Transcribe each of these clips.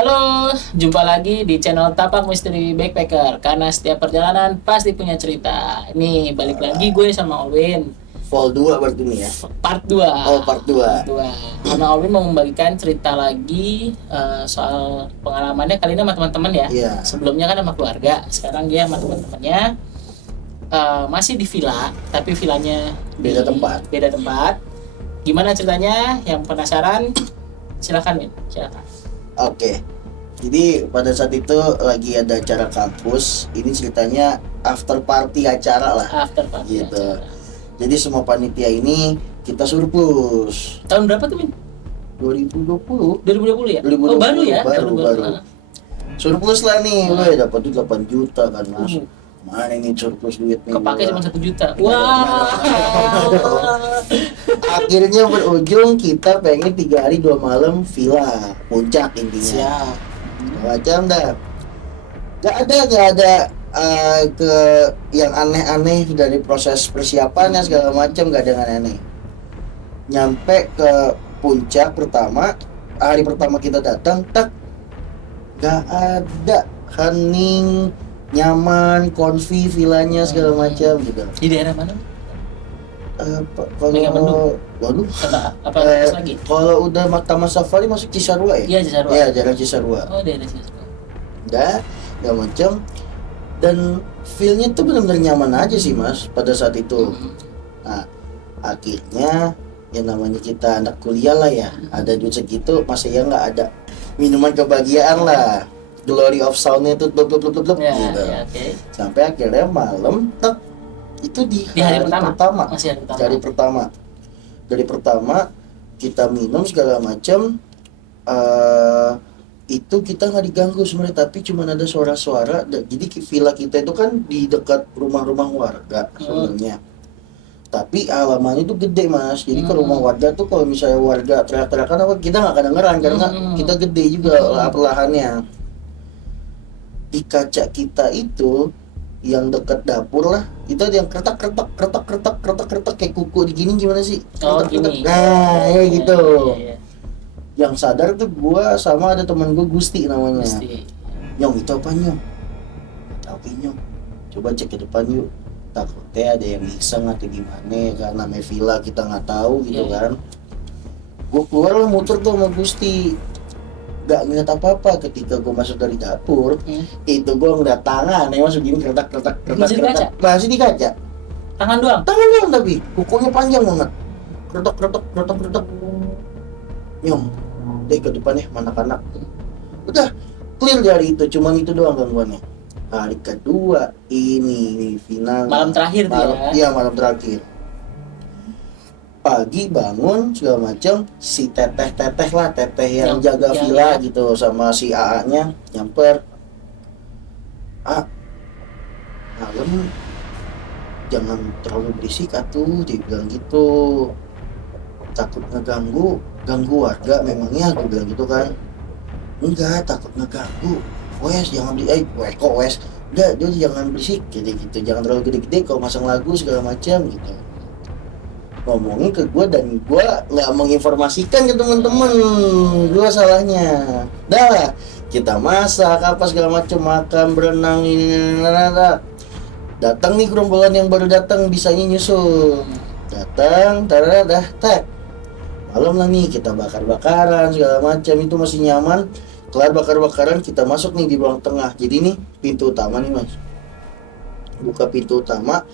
Halo, jumpa lagi di channel Tapak Misteri Backpacker. Karena setiap perjalanan pasti punya cerita. Ini balik lagi gue sama Alwin. Vol 2 berarti ini ya? Part 2. Oh, part 2. Karena Alwin mau membagikan cerita lagi soal pengalamannya kali ini sama teman-teman ya. Iya. Sebelumnya kan sama keluarga, sekarang dia sama teman-temannya masih di villa, tapi villanya Beda tempat. Beda tempat. Gimana ceritanya? Yang penasaran? Silakan, Min. Silakan. Oke. Jadi pada saat itu lagi ada acara kampus. Ini ceritanya after party acara lah. After party Gitu. acara. Jadi semua panitia ini kita surplus. Tahun berapa tuh, Min? 2020. 2020 ya? 2020, Oh, baru ya? baru. Surplus lah nih. Weh, dapat tuh 8 juta kan, Mas. Mana ini surplus duit nih? Kepake gua. cuma 1 juta. Wah. Akhirnya berujung kita pengen 3 hari 2 malam villa puncak intinya. Siap. Macam dah. Gak ada ke yang aneh-aneh dari proses persiapannya segala macam, gak ada yang aneh-aneh. Nyampe ke puncak pertama, hari pertama kita datang, gak ada, hening, nyaman, comfy villanya segala macam gitu. Di daerah mana? Kalau waduh, Apa atas lagi? kalau udah Taman Safari masuk Cisarua ya? Iya, Cisarua. Iya, jalan Cisarua. Oh, daerah Cisarua. Udah, gak macam. Dan feel-nya tuh benar-benar nyaman aja sih Mas pada saat itu. Nah, akhirnya yang namanya kita anak kuliah lah ya, ada duit segitu, masa ya nggak ada minuman kebahagiaan lah. Glory of sound-nya tuh blub Ya, gitu. ya, oke. Sampai akhirnya malam itu di hari hari pertama. pertama. Masih hari pertama. Dari pertama kita minum segala macam, itu kita nggak diganggu sebenarnya, tapi cuma ada suara-suara. Jadi villa kita itu kan di dekat rumah-rumah warga sebenarnya, tapi halamannya itu gede Mas. Jadi ke rumah warga tuh kalau misalnya warga teriak-teriakan apa, kita nggak kedengeran karena kita gede juga lahannya. Di kaca kita itu yang dekat dapur lah, itu ada yang kretak kayak kuku digini gimana sih? Oh, Kretak-kretak. gini. Nah, ya gitu. Iya. Yang sadar tuh gua sama ada teman gua Gusti namanya. Pasti. Nyong, itu apa Nyong? Tahu Nyong. Coba cek ke depan yuk. Takutnya ada yang iseng atau gimana, karena namanya villa kita nggak tahu gitu Iya. kan. Gua keluar lah muter tuh sama Gusti. Gak ngeliat apa-apa. Ketika gue masuk dari dapur, itu gue ngeliat tangan yang masuk gini, kretak. Masih di kaca? Masih di kaca. Tangan doang. Tangan doang tapi kukunya panjang banget. Kretak. Nyong, deh ke depannya anak-anak. Udah clear dari itu, cuman itu doang gangguannya. Hari kedua ini final. Malam terakhir tuh ya? Iya, malam terakhir. Pagi bangun segala macam, si teteh yang jaga villa gitu sama si AA-nya nyamper. Malam jangan terlalu berisik atuh, dia bilang gitu. Takut ngeganggu warga memangnya, gue bilang gitu kan. Enggak, takut ngeganggu. Wes jangan wes. Udah, dia jangan berisik gitu. Jangan terlalu gede-gede kalau masang lagu segala macam gitu. Ngomongin ke gue dan gue nggak menginformasikan ke teman-teman gue salahnya. Dah kita masak apa segala macam, makan, berenang ini. Datang nih gerombolan yang baru datang, bisanya nyusul. Datang, malam lah nih kita bakar-bakaran segala macam, itu masih nyaman. Kelar bakar-bakaran kita masuk nih di ruang tengah. Jadi nih pintu utama nih Mas. Buka pintu utama.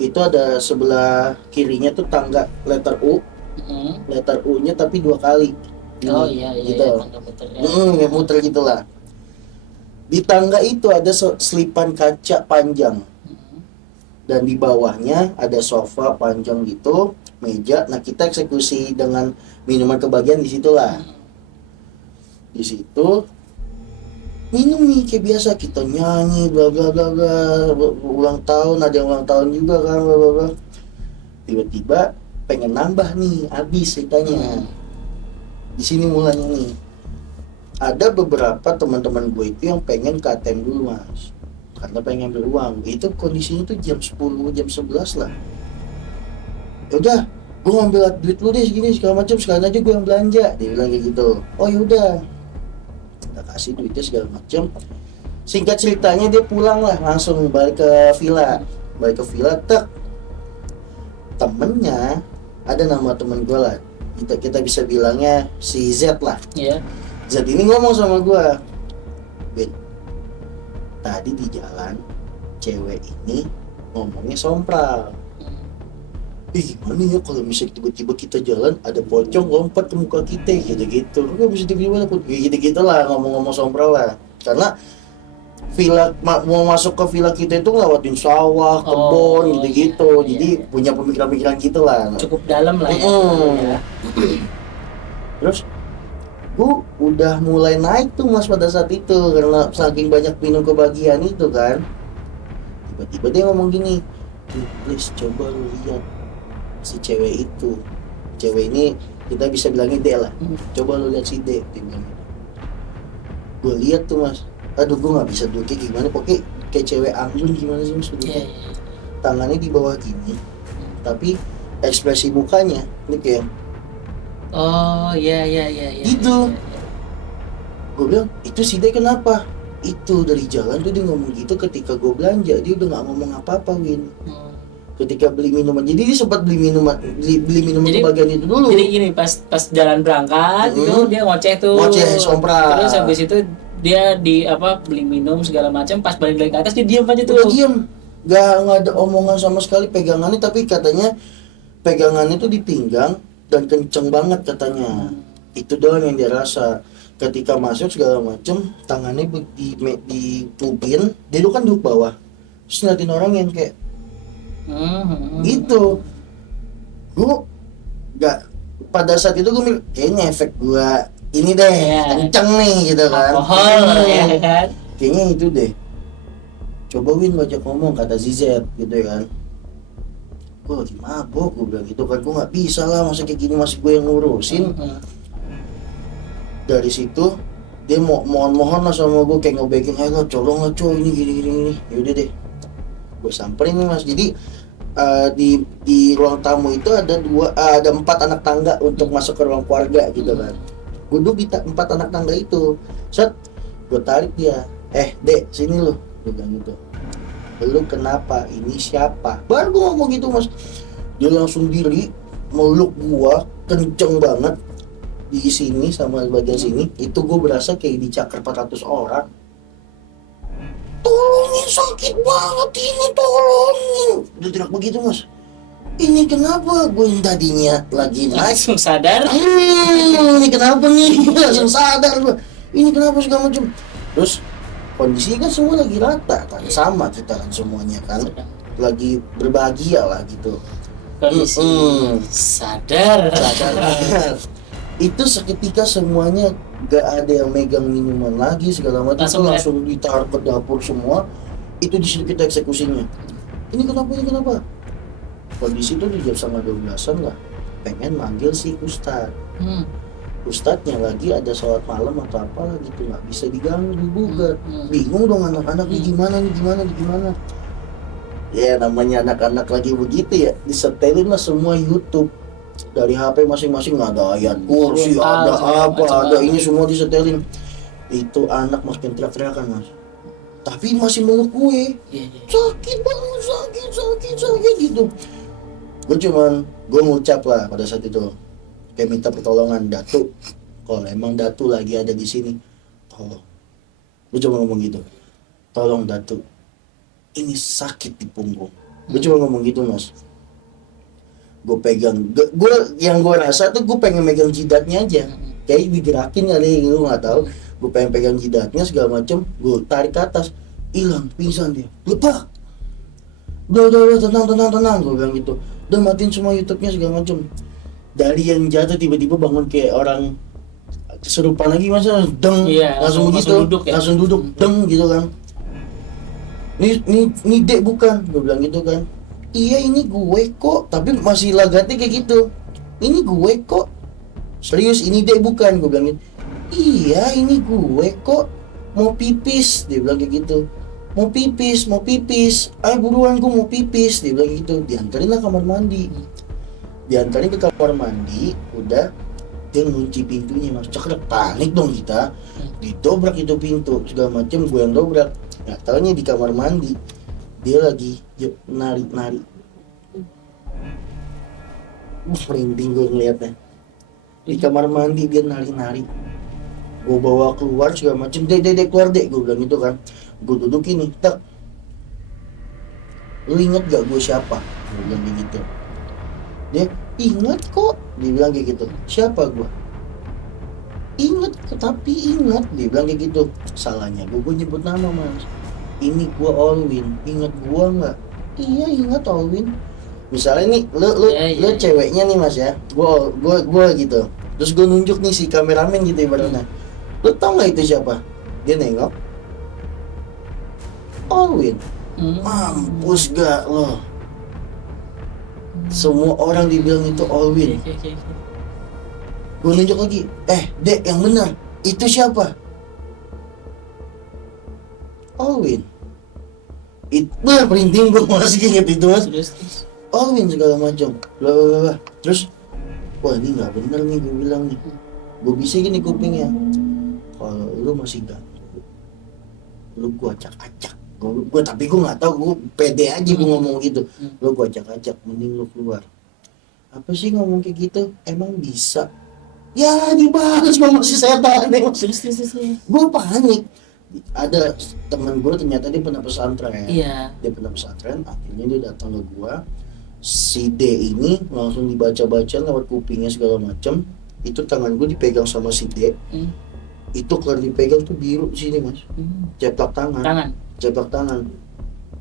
Itu ada sebelah kirinya tuh tangga letter U. Letter U-nya tapi 2 kali. Oh iya, gitu. Ya. Muter gitulah. Di tangga itu ada selipan kaca panjang. Dan di bawahnya ada sofa panjang gitu, meja. Nah, kita eksekusi dengan minuman kebagian di situlah. Di situ minum nih kayak biasa, kita nyanyi bla bla bla bla, ulang tahun, ada yang ulang tahun juga kan bla bla bla. Tiba-tiba pengen nambah nih, habis ceritanya. Di sini mulanya nih. Ada beberapa teman-teman gue itu yang pengen ke ATM dulu Mas, karena pengen ambil uang. Itu kondisinya tuh jam 10, jam 11 lah. Ya udah, gue ngambil duit lu deh segini segala macam, sekalian aja gue yang belanja, dia bilang kayak gitu. Oh yaudah, kita kasih duitnya segala macam. Singkat ceritanya dia pulang lah, langsung balik ke villa. Tek, temennya ada nama temen gue lah, kita bisa bilangnya si Z lah. Iya. Z ini ngomong sama gue, Ben, tadi di jalan cewek ini ngomongnya sompral. Gimana ya kalau misalnya tiba-tiba kita jalan ada pocong lompat ke muka kita gitu-gitu. Kok bisa tiba-tiba gitu-gitu lah, ngomong-ngomong sompral lah. Karena villa mau masuk ke villa kita itu ngelewatin sawah, kebun gitu-gitu. Iya. Jadi punya pemikiran-pemikiran gitu lah. Cukup dalam lah ya. Ya. Terus gua udah mulai naik tuh Mas pada saat itu karena saking banyak minum kebagian itu kan. Tiba-tiba dia ngomong gini, please coba lu lihat si cewek itu. Cewek ini kita bisa bilangnya D lah. Coba lu lihat si D, dia bilang gitu. Gue lihat tuh Mas, aduh gue nggak bisa duduk gimana, pokoknya kayak cewek anggun gimana sih Mas duduknya. Tangannya di bawah gini, tapi ekspresi mukanya ini kayak Iya. gitu. Gue bilang, itu si D kenapa? Itu dari jalan tuh dia ngomong gitu ketika gue belanja, dia udah nggak ngomong apa-apa Win. Ketika beli minuman, jadi dia sempat beli minuman Jadi, kebagian itu dulu. Jadi gini, pas jalan berangkat itu dia ngoceh tuh. Ngoceh sompral. Terus habis itu dia beli minum segala macam, pas balik lagi ke atas dia diam aja tuh. Udah diem, nggak ada omongan sama sekali, pegangannya tapi katanya pegangannya tuh di pinggang dan kenceng banget katanya. Itu doang yang dia rasa. Ketika masuk segala macam, tangannya di tubin, dia tuh kan duduk bawah. Terus ngeliatin orang yang kayak gitu. Gue nggak, pada saat itu gue mikir kayaknya efek gue ini deh, kenceng nih gitu kan. Alkohol ya kan. Kayaknya itu deh. Coba Win bajak ngomong kata Zizet gitu ya kan. Gue lagi mabok, gue bilang gitu kan. Gue nggak bisa lah, masa kayak gini masih gue yang ngurusin. Dari situ dia mau mohon lah sama gue kayak ngebekin, ayo colong lah coy ini gini. Yaudah deh, gue samperin nih Mas. Jadi di ruang tamu itu ada 4 anak tangga untuk masuk ke ruang keluarga gitu kan. Gue duduk di 4 anak tangga itu. Set, gue tarik dia, Dek sini lu, gue bilang gitu. Lu kenapa? Ini siapa? Baru gue ngomong gitu Mas. Dia langsung diri meluk gua kenceng banget di sini sama bagian sini. Itu gue berasa kayak dicakar 400 orang. Tolongin, sakit banget ini, tolongin. Udah teriak begitu Mas. Ini kenapa? Gue yang tadinya lagi naik Langsung sadar. ini kenapa nih? Langsung sadar gue. Ini kenapa segala macam. Terus kondisinya kan semua lagi rata kan, sama kita kan semuanya kan lagi berbahagia lah gitu. Kondisi sadar. Itu seketika semuanya gak ada yang megang minuman lagi segala macam, langsung ditaruh ke dapur semua. Itu di situ kita eksekusinya. Ini kenapa? Kondisi itu di jam 11:30 lah, pengen manggil si Ustadz. Ustadznya lagi ada sholat malam atau apa gitu, nggak bisa diganggu gugat. Bingung dong anak-anak nih gimana. Ya namanya anak-anak lagi begitu ya, disetelin lah semua YouTube dari HP masing-masing, ada ayat kursi, ada apa, ada ini semua disetelin. Itu anak makin teriak-teriakan Mas, tapi masih meluk gue. Sakit banget, sakit gitu. Gue ngucap lah pada saat itu, kayak minta pertolongan, Datu, kalau emang Datu lagi ada di sini, tolong. Gue cuma ngomong gitu, tolong Datu, ini sakit di punggung. Gue cuma ngomong gitu Mas. Gue pegang, yang gue rasa tuh gue pengen megang jidatnya aja, kayak digerakin kali, lu nggak tahu. Gue pengen pegang jidatnya segala macem, gue tarik ke atas, hilang, pingsan dia. Lupa. Udah, tenang, gue bilang gitu. Udah matiin semua YouTube-nya segala macem. Dari yang jatuh tiba-tiba bangun kayak orang kesurupan lagi Masa deng, langsung begitu, langsung duduk deng gitu kan. Ini Dek bukan, gue bilang gitu kan. Iya ini gue kok, tapi masih lagatnya kayak gitu. Ini gue kok, serius ini Dek bukan, gue bilang gitu. Iya ini gue kok, mau pipis, dia bilang kayak gitu. Mau pipis, ayo buruan gue mau pipis, dia bilang gitu. Diantarin lah kamar mandi. Diantarin ke kamar mandi, udah dia ngunci pintunya Mas. Cekrek, panik dong kita. didobrak itu pintu segala macem, gue yang dobrak. Nggak taunya di kamar mandi dia lagi nari. Merinding gue ngeliatnya. Di kamar mandi dia nari. Gue bawa keluar segala macem, dek keluar dek, gue bilang gitu kan. Gue dudukin nih, tak, lu inget gak gue siapa? Gue bilang kayak gitu. Dia ingat kok, dia bilang kayak gitu. Siapa gue? Ingat, tapi ingat, dia bilang kayak gitu. Salahnya gue nyebut nama mas. Ini gue Alwin, ingat gue nggak? Iya ingat Alwin. Misalnya nih, lu ceweknya nih mas ya, gue gitu. Terus gue nunjuk nih si kameramen gitu ibaratnya. Lu tau nggak itu siapa? Dia nengok. Alwin. Mampus gak lo? Semua orang dibilang itu Alwin. Gue nunjuk lagi, dek yang benar, itu siapa? Alwin. Merinding gue masih inget itu mas. Alwin segala macam, bla. Terus, wah ini nggak benar nih gue bilang nih. Gue bisikin di kupingnya, kalau lu masih ganggu, lu gue acak-acak. Tapi gue nggak tahu, gue pede aja gue ngomong gitu. Lu gue acak-acak, mending lu keluar. Apa sih ngomong kayak gitu? Emang bisa? Ya dibahas sama si setan nih. Gue panik. Ada teman gue ternyata dia pernah pesantren. Iya. Dia pernah pesantren, akhirnya dia datang ke gue. Si D ini langsung dibaca-baca lewat kupingnya segala macam. Itu tangan gue dipegang sama si D. Itu kalau dipegang tuh biru di sini mas. Ceplak tangan.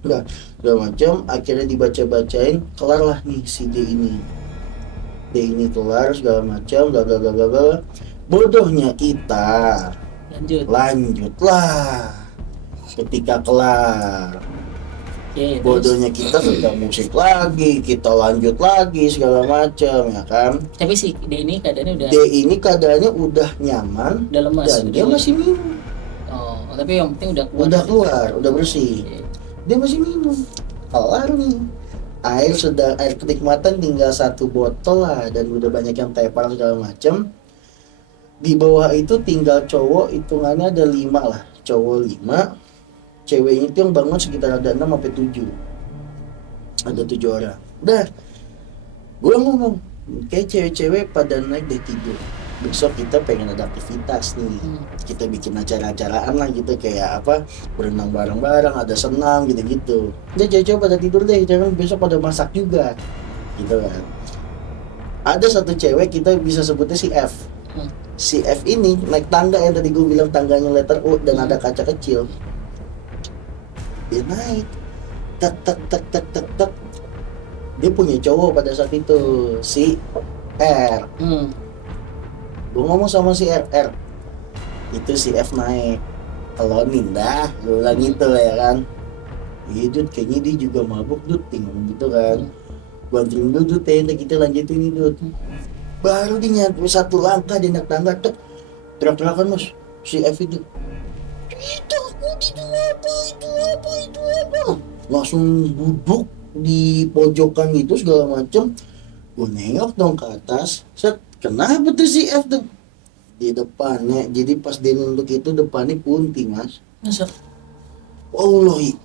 Udah segala macam. Akhirnya dibaca-bacain, kelar lah nih si D ini kelar segala macam. Bla. Bodohnya kita. Lanjutlah. Ketika kelar, bodohnya kita sudah musik lagi, kita lanjut lagi segala macam ya kan. Tapi si D ini keadaannya udah nyaman, udah lemas, dan dia masih minum. Tapi yang penting udah keluar, udah bersih. Dia masih minum. Kelar nih. Air kenikmatan tinggal 1 botol lah, dan udah banyak yang tepar segala macam. Di bawah itu tinggal cowok, hitungannya ada 5 lah, cowok 5, ceweknya itu yang bangun sekitar ada 6 sampai 7, ada 7 orang. Udah, gue ngomong, kayak cewek-cewek pada naik deh tidur. Besok kita pengen ada aktivitas nih, kita bikin acara-acaraan lah gitu, kayak apa, berenang bareng-bareng, ada senam gitu-gitu. Udah cewek-cewek pada tidur deh, jangan besok pada masak juga, gitu kan. Ada satu cewek kita bisa sebutnya si F. Si F ini naik tangga yang tadi gue bilang tangganya letter U dan ada kaca kecil. Dia naik, tek. Dia punya cowok pada saat itu, si R. Gue ngomong sama si R, itu si F naik, telonin dah, gue bilang gitu ya kan. Iya Dut, kayaknya dia juga mabuk Dut, ngomong gitu kan. Gue anterin dulu Dut, kita lanjutin ini Dut. Baru dia nyampe 1 langkah dia naik tangga, teriak-teriakan mas, si F itu apa. Langsung duduk di pojokan gitu segala macem. Gue nengok dong ke atas, kenapa tuh si F tuh? Di depannya, jadi pas dia nunduk itu depannya Kunti mas. Masa? Allah.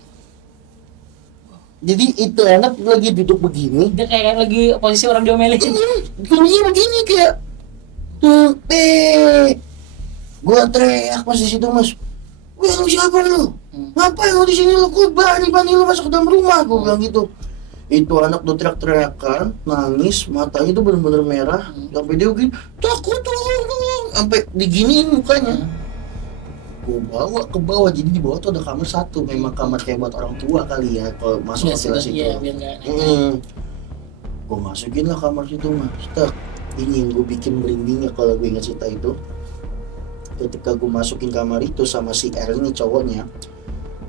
Jadi itu enak lagi duduk begini. Dia kayak lagi posisi orang diomelin. Kunci begini kayak gua teriak pas di situ mas. Weh lu siapa lu? Ngapain lu di sini lu? Kok berani lu masuk ke dalam rumah? Gua bilang gitu. Itu anak tuh teriak-teriakan, nangis, matanya tuh benar-benar merah. Sampai dia begini, takut sampai diginiin mukanya. Gue bawa ke bawah, jadi di bawah tuh ada kamar 1, memang kamar kayak buat orang tua kali ya kalau masuk ke kelas itu. Gue masukin lah kamar situ mas. Ini yang gue bikin merindingnya kalau gue ingat cerita itu. Ketika gue masukin kamar itu sama si R ini cowoknya,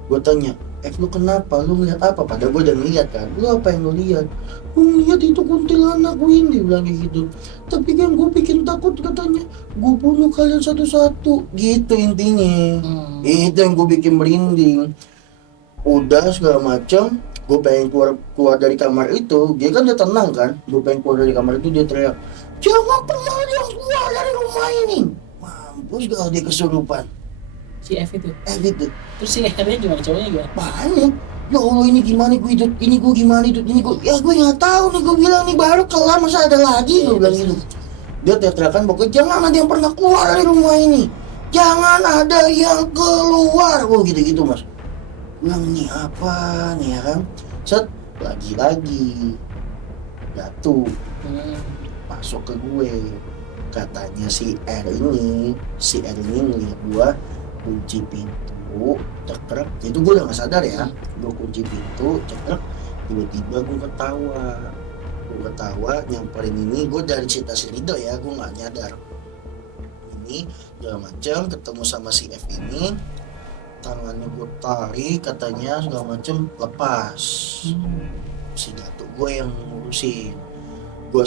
gue tanya, lu kenapa? Lu ngeliat apa? Padahal gue udah ngeliat kan. Lu apa yang lu lihat? Gue ngeliat itu kuntilanak Win, dia bilang kayak gitu. Tapi kan gue bikin takut katanya. Gue bunuh kalian satu-satu. Gitu intinya. Itu yang gue bikin merinding. Udah segala macam. Gue pengen keluar dari kamar itu. Dia kan udah tenang kan. Gue pengen keluar dari kamar itu, dia teriak, jangan pernah yang keluar dari rumah ini. Mampus gak dia kesurupan. Si F itu. Gitu. Terus si R-nya gimana, cowoknya gimana? Banyak. Ya Allah, ini gimana gue hidup, ini gue gimana hidup, ini gue, ya gue nggak tahu nih, gue bilang nih baru kelar masa ada lagi, gue bilang gitu. Dia teriakan pokoknya jangan ada yang pernah keluar dari rumah ini, jangan ada yang keluar, oh gitu-gitu mas. Bilang nih apa nih ya kan, set lagi jatuh masuk ke gue, katanya si R ini ngeliat gua kunci pintu cekrek, itu gue udah nggak sadar ya, gue kunci pintu cekrek, tiba-tiba gue ketawa nyamperin ini, gue dari cerita si Rido ya, gue nggak nyadar ini segala macam, ketemu sama si F ini, tangannya gue tarik katanya segala macam, lepas. Si jatuh gue yang ngurusin. Gue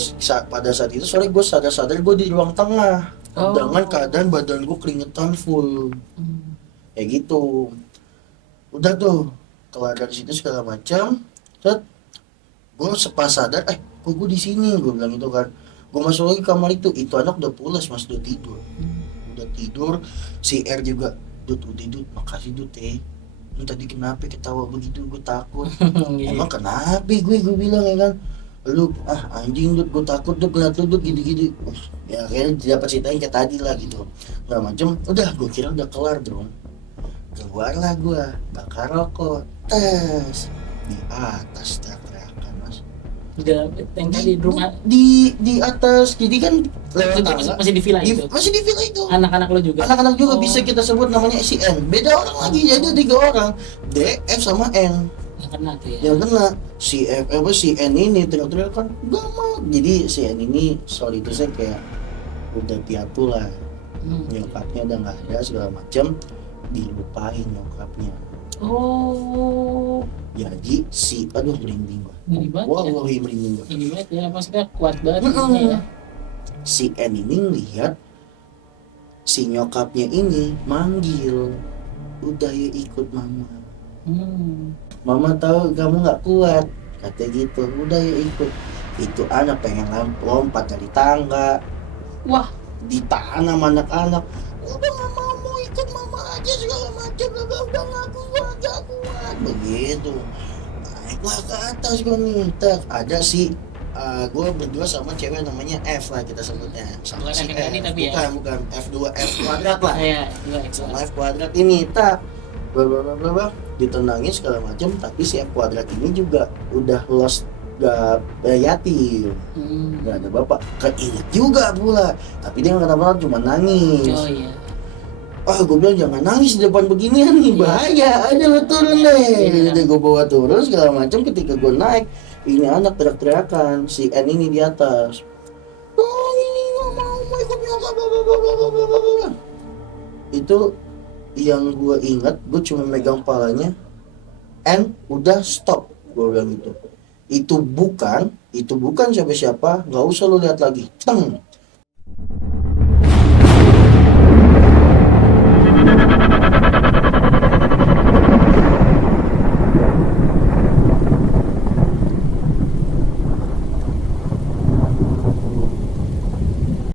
pada saat itu soalnya gue sadar gue di ruang tengah dengan keadaan badan gue keringetan full kayak gitu. Udah tuh kelar dari situ segala macam, set gue pas sadar kok gue di sini, gue bilang itu kan. Gue masuk lagi kamar itu anak udah pulas mas, udah tidur. Si R juga udah tidur, makasih Dut tadi kenapa ketawa begitu, gue takut. Emang kenapa gue bilang ya kan, lu anjing Dut, gue takut Dut, ngeliat lu Dut gini-gini. Ya kayaknya dapat ceritain kayak tadi lah gitu, nggak macem. Udah gue kira udah kelar dong, keluarlah gue bakar rokok, tes di atas teriakan mas, Di dalam yang tadi rumah di atas, jadi kan lewat itu tangga. masih di villa itu. Masih di villa itu. Anak-anak lo juga. Anak-anak juga bisa kita sebut namanya si N. Beda orang lagi, jadi 3 orang. D, F sama N. Yang kena tuh ya. Yang kena si N ini teriak-teriak kan gak mau. Jadi si N ini soal itu saya kayak udah piatu lah. Nyokapnya udah nggak ada segala macam, dilupain nyokapnya. Oh. Jadi aduh merinding gua. Ini banget ya. Wah, merinding gua. Ini banget ya, maksudnya kuat banget ini ya. Si N ini ngeliat si nyokapnya ini manggil, udah ya ikut mama. Mama tahu kamu nggak kuat, katanya gitu. Udah ya ikut. Itu anak pengen lompat dari tangga. Wah, ditahan sama anak-anak. Udah nggak mau ikut mama aja segala macam, udah nggak kuat begitu. Naiklah ke atas gue nih, ada si gue berdua sama cewek namanya F lah kita sebutnya, sama bukan si F F. ini tapi bukan F2 F kuadrat lah. Iya, Sama F kuadrat ini bla ditendangin segala macam, tapi si F kuadrat ini juga udah lost, gak yatim, gak ada bapak, keinget juga pula, tapi dia nggak kenapa-napa, cuma nangis. Oh iya. Gue bilang jangan nangis di depan beginian nih, bahaya, ada lo turun deh. Jadi gue bawa turun segala macam. Ketika gue naik, ini anak teriak-teriakan, si N ini di atas. Ini nggak mau ikut nyokap. Itu yang gue ingat, gue cuma megang palanya. N udah stop, gue bilang gitu. Itu bukan siapa-siapa, nggak usah lo lihat lagi. Teng,